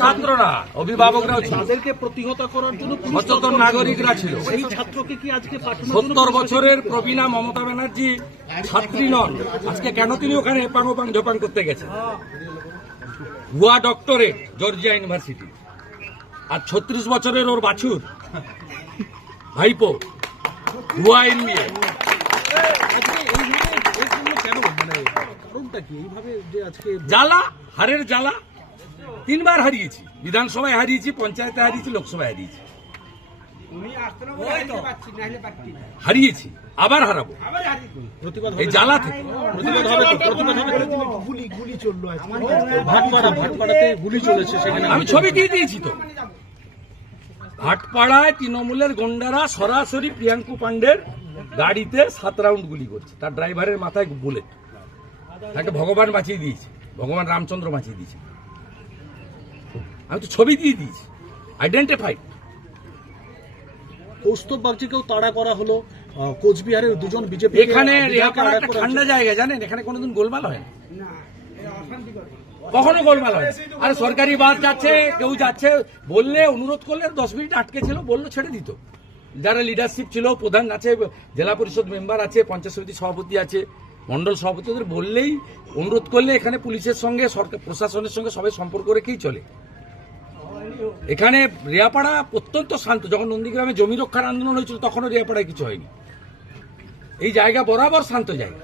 ছাত্ররা অভিভাবকরাও ছিল। তাদেরকে প্রতিহত করার জন্য সচেতন নাগরিকরা ছিল। সেই ছাত্রকে কি আজকে সত্তর বছরের প্রবীণা মমতা ব্যানার্জি ছাত্রী নন। আজকে কেন তিনি ওখানে এপাং ওপাং ঝপাং করতে গেছেন? ভুয়া ডক্টরেট জর্জিয়া ইউনিভার্সিটি। আর ছত্রিশ বছরের ওর বাছুর ভাইপো ভুয়া এমবিএ। মানে জ্বালা হারের জ্বালা তিনবার হারিয়েছি। বিধানসভায় হারিয়েছি পঞ্চায়েতে হারিয়েছি লোকসভায় হারিয়েছি। হারিয়েছি আবার হারাবো। এই জ্বালা থেকে। সেখানে। আমি ছবি দিয়ে দিয়েছি তো। ভাটপাড়ায় তৃণমূলের গন্ডারা সরাসরি প্রিয়াঙ্কু পান্ডের গাড়িতে সাত রাউন্ড গুলি করছে। তার ড্রাইভারের মাথায় বুলেট। তাকে ভগবান বাঁচিয়ে দিয়েছে। ভগবান রামচন্দ্র বাঁচিয়ে দিয়েছে। আমি তো ছবি দিয়ে দিয়েছি। আইডেন্টিফাইড কৌস্তব বাগচিকেও তাড়া করা হলো। কোচবিহারের দুজন বিজেপি এখানে ঠান্ডা জায়গা জানেন? এখানে কোনোদিন গোলমাল হয় না। কখনো গোলমাল হয়। আরে সরকারি বাস যাচ্ছে কেউ যাচ্ছে। বললে অনুরোধ করলে দশ মিনিট আটকে ছিল বলল ছেড়ে দিত। যারা লিডারশিপ ছিল প্রধান আছে জেলা পরিষদ মেম্বার আছে পঞ্চায়েত সমিতি সভাপতি আছে মন্ডল সভাপতি ওদের বললেই অনুরোধ করলে এখানে পুলিশের সঙ্গে সরকার প্রশাসনের সঙ্গে সবাই সম্পর্ক রেখেই চলে। এখানে রেয়াপাড়া অত্যন্ত শান্ত। যখন নন্দীগ্রামে জমি রক্ষার আন্দোলন হয়েছিল, তখনও রেয়াপাড়ায় কিছু হয়নি। এই জায়গা বরাবর শান্ত জায়গা।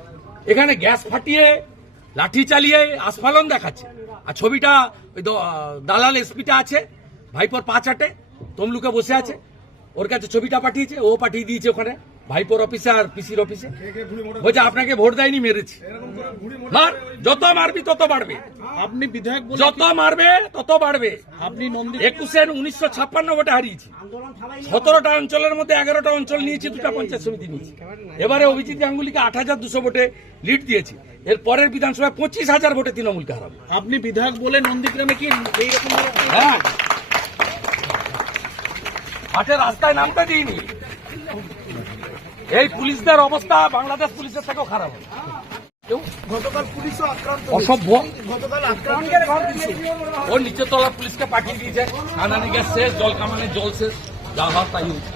এখানে গ্যাস ফাটিয়ে, লাঠি চালিয়ে আস্ফালন দেখাচ্ছে। আর ছবিটা ওই দালাল এসপিটা আছে, ভাইপোর পা চাটে, তমলুকে বসে আছে। ওর কাছে ছবিটা পাঠিয়েছে, ও পাঠিয়ে দিয়েছে ওখানে, ভাইপোর অফিসে আর পিসির অফিসে। বলছে, আপনাকে ভোট দেয়নি, মেরেছি। মার, যত মারবি তত বাড়বে। আপনি বিধায়ক যত মারবে তত বাড়বে। আপনি একুশে উনিশশো ছাপ্পান্ন ভোটে হারিয়েছি। সতেরোটা অঞ্চলের মধ্যে এগারোটা অঞ্চল নিয়েছি দুটা পঞ্চায়েত সমিতি নিয়েছি। এবারে অভিজিৎ গাঙ্গুলিকে আট হাজার দুশো ভোটে লিড দিয়েছি। এর পরের বিধানসভায় পঁচিশ হাজার ভোটে তৃণমূলকে হারাবো। আপনি বিধায়ক বলে নন্দীগ্রামে কি এইরকম হ্যাঁ। মাঠে রাস্তায় নামতে দিইনি। এই পুলিশদের অবস্থা বাংলাদেশ পুলিশের থেকেও খারাপ। গতকাল পুলিশও আক্রান্ত অসভ্য। গতকাল আক্রান্ত ও নিচের তলা পুলিশকে পাঠিয়ে দিয়েছে। কানানি গ্যাস শেষ জল কামানে জল শেষ। যা হওয়ার তাই হয়েছে।